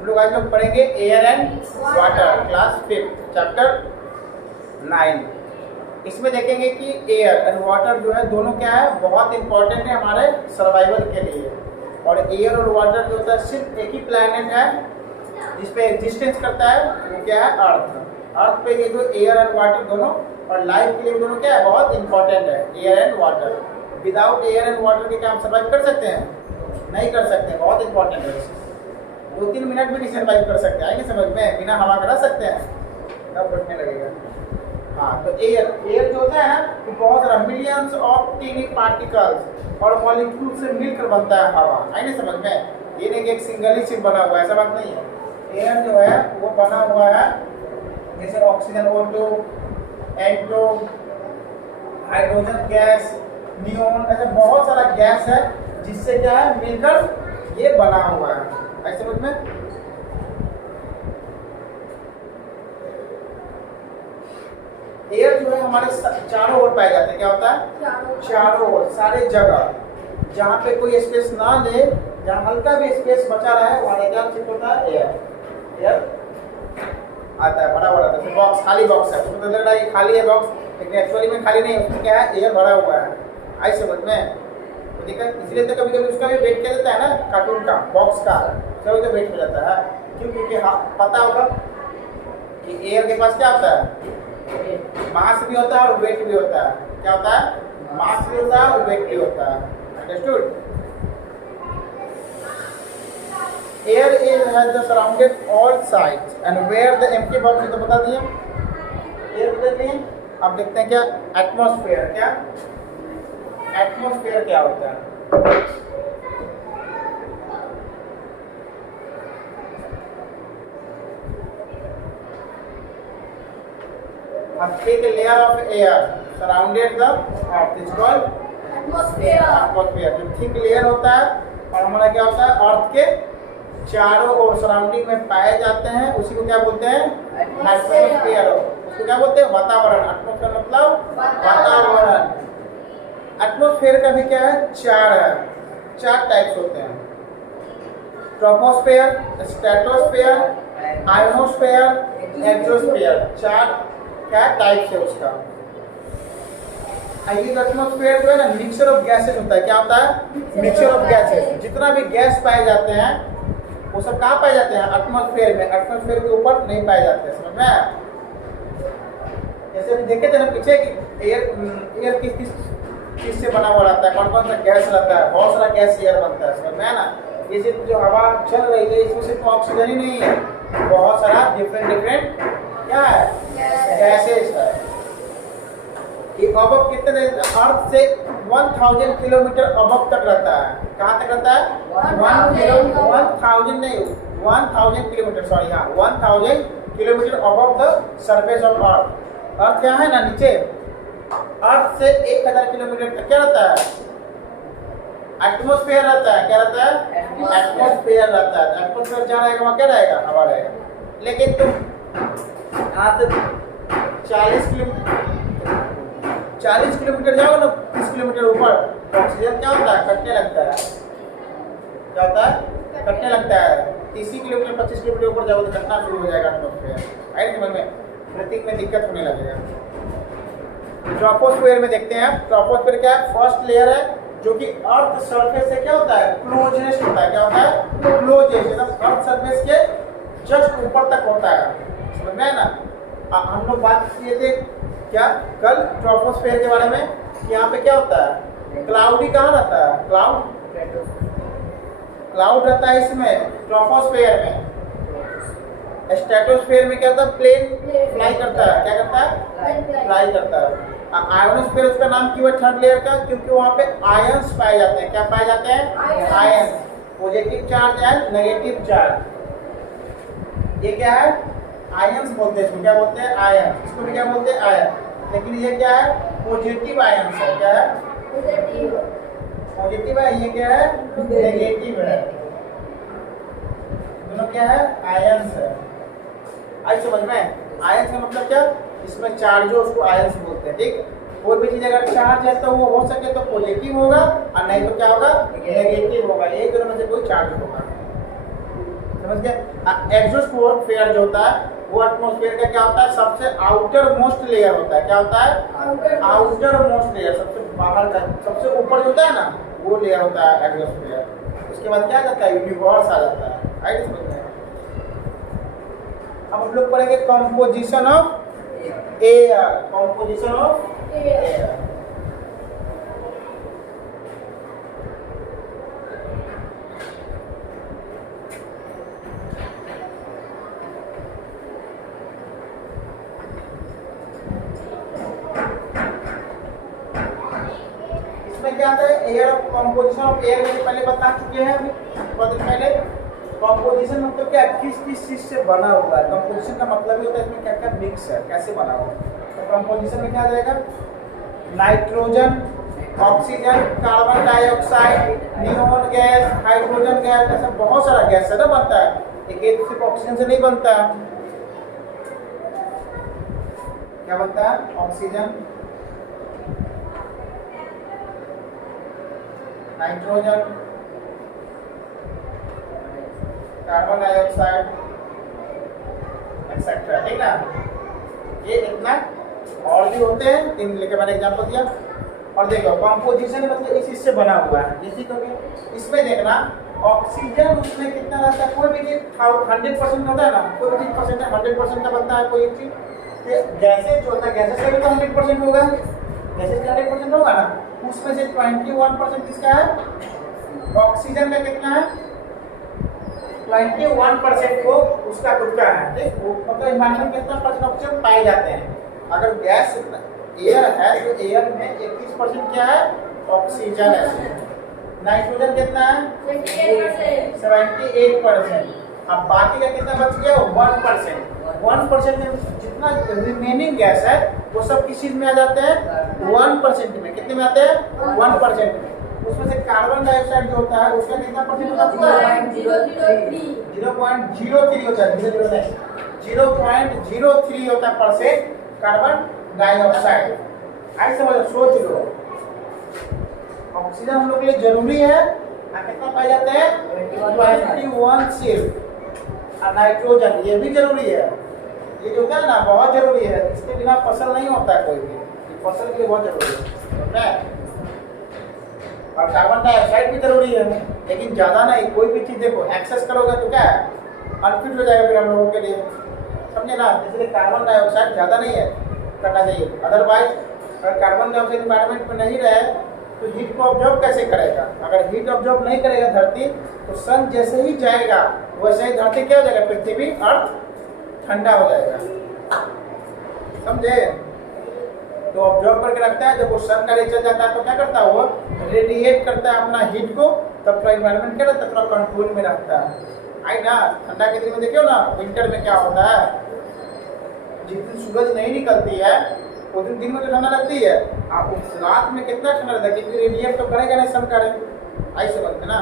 हम लोग आज लोग पढ़ेंगे air and water, class 5 chapter 9। इसमें देखेंगे कि एयर एंड वाटर जो है दोनों क्या है, बहुत इंपॉर्टेंट है हमारे सर्वाइवल के लिए। और एयर और वाटर जो होता है सिर्फ एक ही प्लैनेट है जिसपे एग्जिस्टेंस करता है, वो क्या है, अर्थ। अर्थ पे ये जो एयर एंड वाटर दोनों और लाइफ के लिए दोनों क्या है, बहुत इंपॉर्टेंट है air and water. Without air and water के क्या हम सर्वाइव कर सकते हैं? नहीं कर सकते, बहुत इंपॉर्टेंट है। 2-3 मिनट भी नहीं सर्वाइव कर सकते, आएंगे समझ में? बिना हवा के रह सकते हैं? कब बैठने लगेगा। हाँ, तो एयर जो होता है ना, तो बहुत सारा मिलियंस ऑफ टीनी पार्टिकल्स और मॉलिक्यूल से मिलकर बनता है हवा, आएंगे समझ में? ये नहीं कि एक सिंगल ही सिर्फ बना हुआ है, ऐसा बात नहीं है। एयर जो है वो बना हुआ है जैसे oxygen, O2, N2, hydrogen gas, neon, ऐसे बहुत सारा गैस है जिससे क्या है, मिलकर ये बना हुआ है, ऐसे समझ में? एयर जो है हमारे चारों ओर पाए जाते हैं। क्या होता है? चारों ओर, सारे जगह जहाँ पे कोई स्पेस ना ले, जहाँ हल्का भी स्पेस बचा रहा है, वहाँ क्या चीज होता है? एयर आता है, भरा भरा। जैसे बॉक्स, खाली बॉक्स है, उसमें लग रहा है खाली है बॉक्स, लेकिन एक्चुअली में खाली नहीं है, उसमें क्या है, एयर भरा हुआ है, आई समझ में? तो ठीक है, इसलिए तो कभी कभी उसका भी वेट किया जाता है ना, कार्टून का, बॉक्स का, सभी तो वेट हो जाता है। क्यों? क्योंकि पता होगा कि एयर के पास क्या होता है, मास भी होता है और वेट भी होता है। क्या होता है? मास भी होता है और वेट भी होता है। Understood? Air has the surrounded all sides and where the empty box, तो बता दिए, एयर बता दिए। अब देखते हैं क्या एटमॉस्फेयर, क्या एटमॉस्फेयर क्या होता है। A thick layer of air surrounded the earth is called atmosphere। जो थिक लेयर होता है और हमारा क्या होता है, अर्थ के चारों ओर सराउंडिंग में पाए जाते हैं, उसी को क्या बोलते हैं? एटमॉस्फेयर। उसको क्या बोलते हैं? वातावरण। एटमॉस्फेयर मतलब वातावरण। एटमॉस्फेयर का भी क्या है, चार टाइप्स होते हैं। Troposphere, stratosphere, ionosphere, exosphere. 4 क्या टाइप्स है उसका। ये एटमॉस्फेयर जो है ना, मिक्सचर ऑफ गैसेस होता है। क्या होता है? Mixture of gases. जितना भी गैस पाए जाते हैं वो सब कहाँ पाए जाते हैं? एटमॉस्फेयर में। एटमॉस्फेयर के ऊपर नहीं पाए जाते हैं, समझ में? जैसे अभी देखे थे ना पीछे कि एयर किस चीज से बना हुआ रहता है, कौन कौन सा गैस रहता है, बहुत सारा गैस एयर बनता है, समझ में है ना? ये सिर्फ जो हवा चल रही है इसमें सिर्फ ऑक्सीजन ही नहीं है, बहुत सारा डिफरेंट क्या है, गैसेस है। ये अबव कितने, अर्थ से 1000 किलोमीटर अबव तक रहता है। कहाँ तक रहता है? 1000 नहीं, 1000 किलोमीटर, सॉरी, हाँ, 1000 kilometre above the surface of earth. Earth क्या है ना, नीचे। अर्थ से 1000 किलोमीटर तक क्या रहता है? एटमॉस्फेयर रहता है। क्या रहता है? एटमॉस्फेयर रहता है। एटमॉस्फेयर जहाँ रहेगा वहाँ क्या रहेगा? हवा रहेगा। लेकिन तुम यहाँ से 40 किलोमीटर जाओ ना, 30 किलोमीटर ऊपर, ऑक्सीजन क्या होता है? कटने लगता है। क्या होता है? कटने लगता है। 30 किलोमीटर 25 किलोमीटर ऊपर जाओ तो कटना शुरू हो जाएगा एटमॉस्फेयर। आई समझ में? ब्रीथिंग में दिक्कत होने लगेगा। ट्रोपोस्फेयर में देखते हैं। ट्रोपोस्फेयर क्या है? फर्स्ट लेयर है जो कि अर्थ सरफेस से क्या होता है? क्लोजेस्ट होता है। क्या होता है? क्लोजेस्ट, मतलब अर्थ सरफेस के जस्ट ऊपर तक होता है, समझ में है ना? हम लोग बात किए थे क्या कल ट्रोपोस्फेयर के बारे में, कि यहाँ पे क्या होता है? क्लाउडी कहाँ रहता है? क्लाउड रहता है इसमें, ट्रोपोस्फेयर में। स्ट्रेटोस्फेयर में क्या होता है? प्लेन फ्लाई करता है। क्या करता है? फ्लाई करता है। आयोनोस्फेयर उसका नाम क्यों है थर्ड लेयर का? क्योंकि वहाँ पे आयंस पाए जाते हैं। क्या पाए जाते हैं? Ions. Positive charge and negative charge. ये क्या है? आयंस बोलते हैं इसको। क्या बोलते हैं? आयन। इसको भी क्या बोलते हैं? आयन। लेकिन ये क्या है? पॉजिटिव आयंस है। क्या है? पॉजिटिव है। ये क्या है? नेगेटिव है। दोनों क्या है? आयंस है। आई समझ में? आयंस का मतलब क्या? इसमें चार्ज हो उसको आयंस बोलते हैं। ठीक, कोई भी चीज अगर चार्ज है तो वो हो सके तो पॉजिटिव होगा और नहीं तो क्या होगा? नेगेटिव होगा। एक दोनों में से कोई चार्ज होगा। समझ गए। एग्जोस्फीयर जो होता है वो एटमॉस्फेयर का क्या होता है, सबसे आउटर मोस्ट लेयर होता है। क्या होता है, आउटर मोस्ट लेयर, सबसे बाहर का, सबसे ऊपर जो होता है ना वो लेयर होता है एग्जोस्फीयर। उसके बाद क्या जाता है, यूनिवर्स आ जाता है। राइट, समझ में। अब हम लोग पढ़ेंगे composition of air. Composition of air. क्या आता है, एयर कंपोजिशन ऑफ एयर में पहले बता चुके हैं बहुत दिन पहले। कंपोजिशन मतलब क्या, किस किस चीज से बना हुआ है। कंपोजिशन का मतलब ही होता है इसमें क्या क्या मिक्स है, कैसे बना हुआ है। तो कंपोजिशन में क्या आ जाएगा, nitrogen, oxygen, carbon dioxide, neon gas, hydrogen gas, ऐसा बहुत सारा गैस है ना बनता है। एक सिर्फ ऑक्सीजन से नहीं बनता है। क्या बनता है, oxygen, nitrogen, carbon dioxide etcetera. ठीक ना, ये इतना और भी होते हैं, तीन लेके मैंने एग्जांपल दिया। और देखो कंपोजिशन मतलब इस चीज से बना हुआ है, ये चीज हो गया। इसमें देखना ऑक्सीजन उसमें कितना रहता है, कोई भी चीज 100% होता है ना, कोई भी चीज परसेंट 100% का बनता है कोई एक चीज। गैसेज जो होता है, गैसेज का भी तो 100% होगा, गैसेज का 100% होगा ना। उसमें से 21% किसका है, ऑक्सीजन का कितना है, 21% को उसका खुद का है। ठीक, मतलब एनवायरनमेंट कितना परसेंट ऑक्सीजन पाए जाते हैं। अगर गैस एयर है तो एयर में 21% क्या है, ऑक्सीजन है। नाइट्रोजन कितना है, 78%। अब बाकी का कितना बच गया, 1%। 1% में जितना रिमेनिंग गैस है वो सब किस चीज में आ जाते हैं, 1% में। कितने में आते हैं, 1% में। उसमें से कार्बन डाइऑक्साइड जो होता है उसका कितना परसेंट होता है, 0.03 होता है, 0.03 होता है परसेंट कार्बन डाइऑक्साइड। ऐसे समझो, सोच लो ऑक्सीजन हम लोग के लिए जरूरी है, कितना पाए जाते हैं, 21 सिर्फ। और नाइट्रोजन ये भी जरूरी है, ये जो है ना बहुत जरूरी है, इसके बिना फसल नहीं होता है कोई भी, फसल के लिए बहुत जरूरी है। और कार्बन डाइऑक्साइड भी जरूरी है, लेकिन ज्यादा नहीं। कोई भी चीज देखो एक्सेस करोगे तो क्या है, अनफिट हो जाएगा फिर हम लोगों के लिए, समझे ना। इसलिए कार्बन डाइऑक्साइड ज्यादा नहीं है करना चाहिए। अदरवाइज अगर कार्बन डाइऑक्साइड एनवायरनमेंट में नहीं रहे तो हीट को ऑब्जॉर्व कैसे करेगा। अगर हीट ऑब्जॉर्व नहीं करेगा धरती, तो सन जैसे ही जाएगा वैसे ही धरती क्या हो जाएगा, पृथ्वी अर्थ ठंडा हो जाएगा, समझे। तो ऑब्जॉर्व करके रखता है, जब वो सन का रे चल जाता है तो क्या करता है, वो रेडिएट करता है अपना हीट को, तब थोड़ा एनवायरनमेंट क्या रहता है, थोड़ा कंट्रोल में रहता है। आई ना, ठंडा के दिन में देखियो ना, विंटर में क्या होता है, जिस दिन सूरज नहीं निकलती है उस दिन में तो ठंडा लगती है, आप उस रात में कितना ठंडा रहता है, क्योंकि रेडिएट तो करेगा नहीं सन का रे। आई समझ में ना।